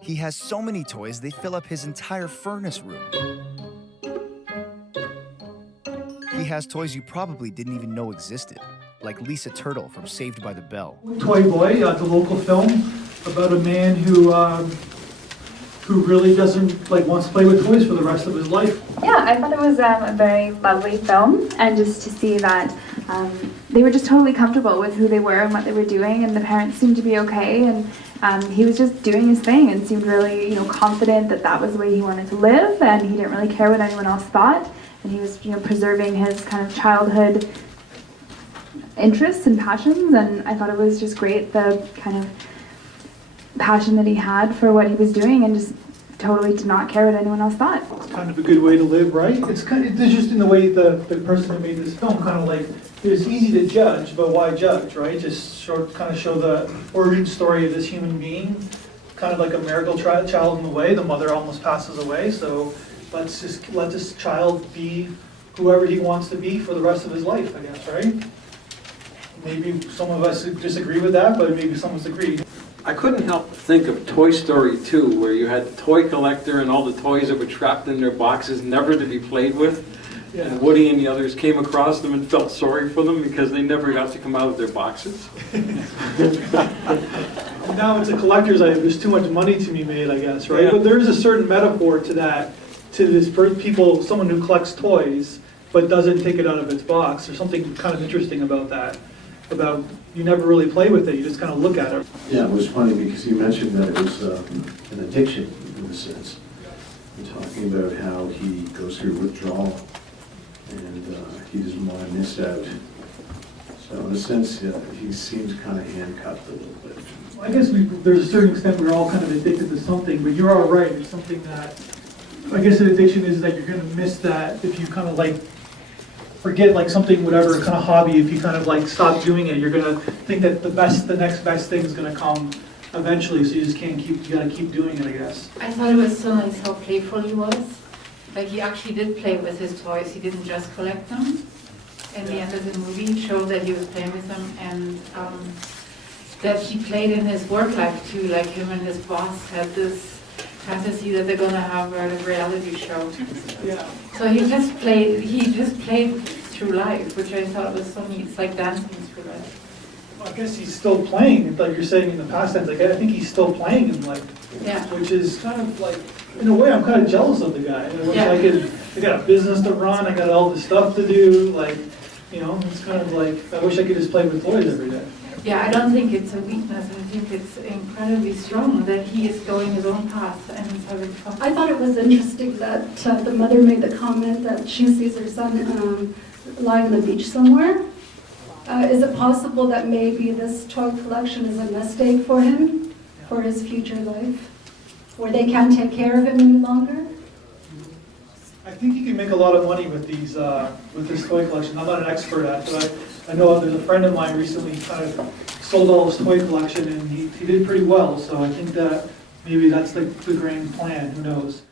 He has so many toys they fill up his entire furnace room. He has toys you probably didn't even know existed, like Lisa Turtle from Saved by the Bell. Toy Boy, the local film about a man who really doesn't wants to play with toys for the rest of his life. Yeah, I thought it was a very lovely film, and just to see that they were just totally comfortable with who they were and what they were doing, and the parents seemed to be okay, and he was just doing his thing and seemed really, confident that that was the way he wanted to live, and he didn't really care what anyone else thought, and he was, preserving his kind of childhood interests and passions, and I thought it was just great, the kind of passion that he had for what he was doing, and just totally did not care what anyone else thought. It's kind of a good way to live, right? It's just in the way the person who made this film kind of it's easy to judge, but why judge, right? Just show the origin story of this human being, kind of like a miracle child in the way. The mother almost passes away, so let this child be whoever he wants to be for the rest of his life, I guess, right? Maybe some of us disagree with that, but maybe some of us agree. I couldn't help but think of Toy Story 2, where you had the toy collector and all the toys that were trapped in their boxes, never to be played with. Yeah. And Woody and the others came across them and felt sorry for them because they never got to come out of their boxes. Now it's a collector's item. There's too much money to be made, I guess, right? Yeah. But there is a certain metaphor to that, to this someone who collects toys but doesn't take it out of its box. There's something kind of interesting about that. About you never really play with it, you just kind of look at it. Yeah, it was funny because you mentioned that it was an addiction in a sense. You're talking about how he goes through withdrawal and he doesn't want to miss out. So in a sense, yeah, he seems kind of handcuffed a little bit. I guess there's a certain extent we're all kind of addicted to something, but you're all right. It's something that, I guess an addiction is that you're going to miss that if you kind of forget something, whatever kind of hobby, if you kind of stop doing it, you're going to think that the next best thing is going to come eventually, so you just you got to keep doing it, I guess. I thought it was so nice how playful he was. He actually did play with his toys, he didn't just collect them. In the end of the movie, it showed that he was playing with them, and that he played in his work life too, like him and his boss had this fantasy that they're going to have a reality show. Yeah. So he just played through life, which I thought was so neat. It's like dancing through life. I guess he's still playing, like you're saying in the past tense. I think he's still playing in life, Yeah. which is kind of in a way, I'm kind of jealous of the guy. I wish I got a business to run, I got all this stuff to do. It's kind of I wish I could just play with toys every day. Yeah, I don't think it's a weakness. I think it's incredibly strong that he is going his own path and he's having fun. I thought it was interesting that the mother made the comment that she sees her son lying on the beach somewhere. Is it possible that maybe this toy collection is a mistake for him, for his future life, where they can't take care of him any longer? I think you can make a lot of money with this toy collection. I'm not an expert at it, but I know there's a friend of mine recently kind of sold all his toy collection, and he did pretty well. So I think that maybe that's the grand plan. Who knows?